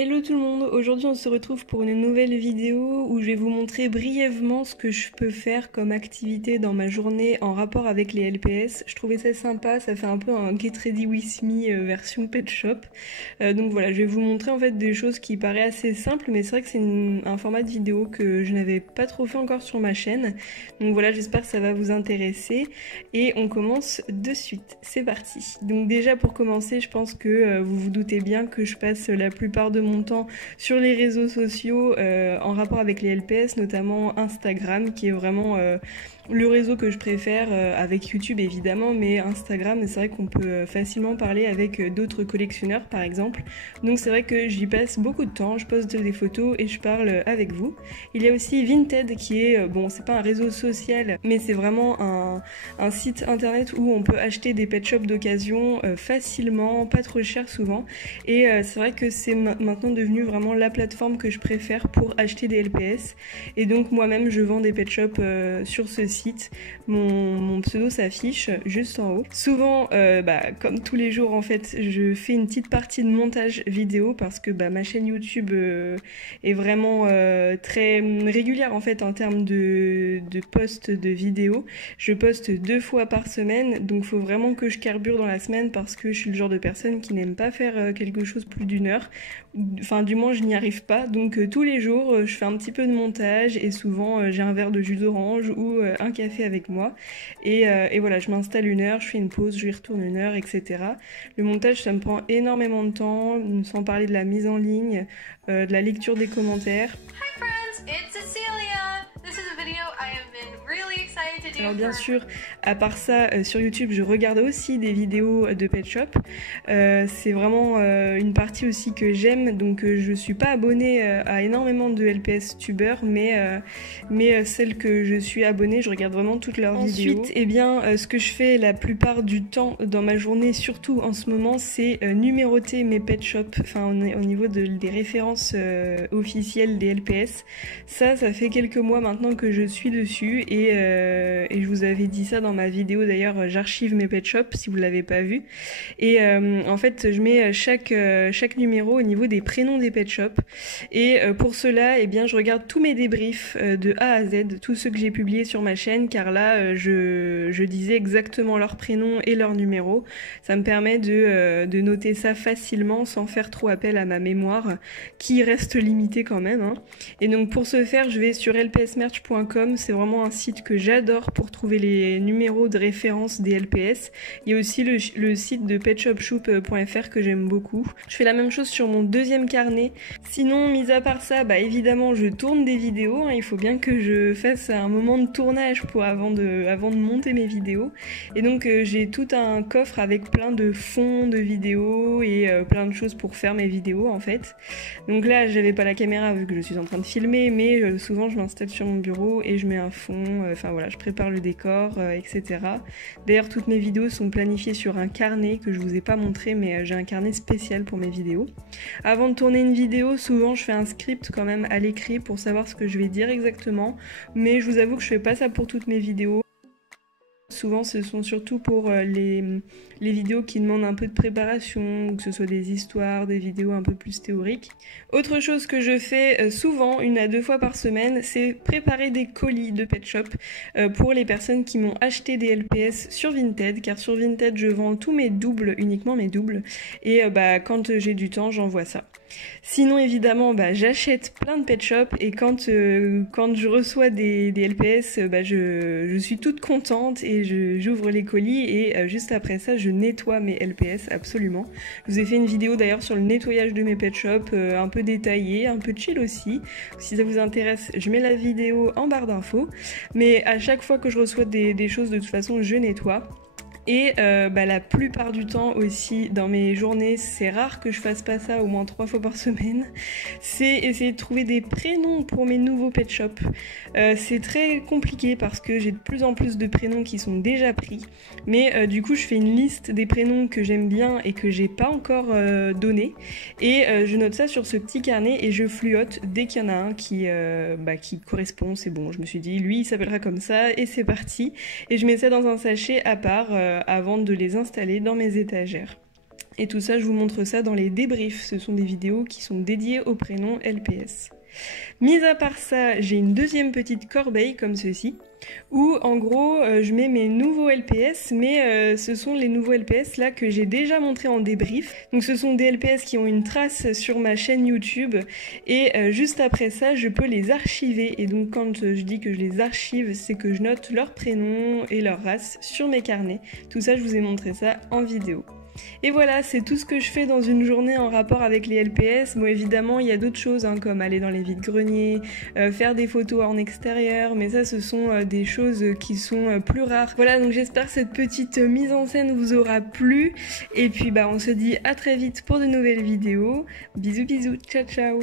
Hello tout le monde, aujourd'hui on se retrouve pour une nouvelle vidéo où je vais vous montrer brièvement ce que je peux faire comme activité dans ma journée en rapport avec les LPS. Je trouvais ça sympa, ça fait un peu un Get Ready With Me version Pet Shop. Donc voilà, je vais vous montrer en fait des choses qui paraissent assez simples, mais c'est vrai que c'est un format de vidéo que je n'avais pas trop fait encore sur ma chaîne. Donc voilà, j'espère que ça va vous intéresser et on commence de suite. C'est parti. Donc déjà pour commencer, je pense que vous vous doutez bien que je passe la plupart de mon temps sur les réseaux sociaux en rapport avec les LPS, notamment Instagram qui est vraiment le réseau que je préfère, avec YouTube évidemment, mais Instagram, c'est vrai qu'on peut facilement parler avec d'autres collectionneurs par exemple. Donc c'est vrai que j'y passe beaucoup de temps, je poste des photos et je parle avec vous. Il y a aussi Vinted qui est, bon c'est pas un réseau social, mais c'est vraiment un site internet où on peut acheter des pet shops d'occasion facilement, pas trop cher souvent. Et c'est vrai que c'est maintenant devenu vraiment la plateforme que je préfère pour acheter des LPS. Et donc moi-même je vends des pet shops sur ce site. Mon pseudo s'affiche juste en haut. Souvent, comme tous les jours en fait, je fais une petite partie de montage vidéo parce que ma chaîne YouTube est vraiment très régulière en fait en termes de posts de vidéos. Je poste 2 fois par semaine, donc il faut vraiment que je carbure dans la semaine parce que je suis le genre de personne qui n'aime pas faire quelque chose plus d'1 heure. Enfin du moins je n'y arrive pas, donc tous les jours je fais un petit peu de montage et souvent j'ai un verre de jus d'orange ou un café avec moi et voilà, je m'installe 1 heure, je fais une pause, je y retourne 1 heure, etc. Le montage ça me prend énormément de temps, sans parler de la mise en ligne, de la lecture des commentaires. Hi friends, it's Cecilia. This is a video I have been really excited to do. Alors bien sûr, à part ça, sur YouTube, je regarde aussi des vidéos de Pet Shop. C'est vraiment une partie aussi que j'aime, donc je suis pas abonnée à énormément de LPS tubeurs, mais celles que je suis abonnée, je regarde vraiment toutes leurs vidéos. Ensuite, ce que je fais la plupart du temps dans ma journée, surtout en ce moment, c'est numéroter mes Pet Shop, enfin au niveau des références officielles des LPS. Ça fait quelques mois maintenant que je suis dessus et je vous avais dit ça dans ma vidéo d'ailleurs, j'archive mes pet shops si vous l'avez pas vu. Et en fait je mets chaque numéro au niveau des prénoms des pet shops et pour cela je regarde tous mes débriefs de A à Z, tous ceux que j'ai publiés sur ma chaîne, car là je disais exactement leur prénom et leur numéro. Ça me permet de noter ça facilement sans faire trop appel à ma mémoire qui reste limitée quand même, hein. Et donc pour ce faire je vais sur lpsmerch.com, c'est vraiment un site que j'adore pour trouver les numéros de référence des LPS. Il y a aussi le site de petshopshoop.fr que j'aime beaucoup. Je fais la même chose sur mon deuxième carnet. Sinon, mis à part ça, évidemment, je tourne des vidéos, hein. Il faut bien que je fasse un moment de tournage avant de monter mes vidéos. Et donc, j'ai tout un coffre avec plein de fonds de vidéos et plein de choses pour faire mes vidéos, en fait. Donc là, j'avais pas la caméra vu que je suis en train de filmer, mais souvent, je m'installe sur mon bureau et je mets un fond. Enfin voilà, je prépare le décor, etc. D'ailleurs, toutes mes vidéos sont planifiées sur un carnet que je vous ai pas montré, mais j'ai un carnet spécial pour mes vidéos. Avant de tourner une vidéo, souvent je fais un script quand même à l'écrit pour savoir ce que je vais dire exactement, mais je vous avoue que je fais pas ça pour toutes mes vidéos. Souvent ce sont surtout pour les vidéos qui demandent un peu de préparation, que ce soit des histoires, des vidéos un peu plus théoriques. Autre chose que je fais souvent, 1 à 2 fois par semaine, c'est préparer des colis de Pet Shop pour les personnes qui m'ont acheté des LPS sur Vinted, car sur Vinted je vends tous mes doubles, uniquement mes doubles, et quand j'ai du temps j'envoie ça. Sinon évidemment j'achète plein de pet shop et quand je reçois des LPS je suis toute contente et j'ouvre les colis et juste après ça je nettoie mes LPS absolument. Je vous ai fait une vidéo d'ailleurs sur le nettoyage de mes pet shop, un peu détaillée, un peu chill aussi. Si ça vous intéresse, je mets la vidéo en barre d'infos, mais à chaque fois que je reçois des choses de toute façon je nettoie. Et la plupart du temps aussi dans mes journées, c'est rare que je fasse pas ça au moins 3 fois par semaine, c'est essayer de trouver des prénoms pour mes nouveaux pet shops. C'est très compliqué parce que j'ai de plus en plus de prénoms qui sont déjà pris, mais du coup je fais une liste des prénoms que j'aime bien et que j'ai pas encore donné, et je note ça sur ce petit carnet et je fluote dès qu'il y en a un qui correspond. C'est bon, je me suis dit lui il s'appellera comme ça et c'est parti, et je mets ça dans un sachet à part avant de les installer dans mes étagères. Et tout ça, je vous montre ça dans les débriefs. Ce sont des vidéos qui sont dédiées au prénom LPS. Mis à part ça, j'ai une deuxième petite corbeille comme ceci, où en gros je mets mes nouveaux LPS, mais ce sont les nouveaux LPS là que j'ai déjà montré en débrief. Donc ce sont des LPS qui ont une trace sur ma chaîne YouTube, et juste après ça je peux les archiver. Et donc quand je dis que je les archive, c'est que je note leur prénom et leur race sur mes carnets. Tout ça, je vous ai montré ça en vidéo. Et voilà, c'est tout ce que je fais dans une journée en rapport avec les LPS. Bon, évidemment, il y a d'autres choses, hein, comme aller dans les vides-greniers, faire des photos en extérieur, mais ça, ce sont des choses qui sont plus rares. Voilà, donc j'espère que cette petite mise en scène vous aura plu. Et puis, on se dit à très vite pour de nouvelles vidéos. Bisous, bisous, ciao, ciao.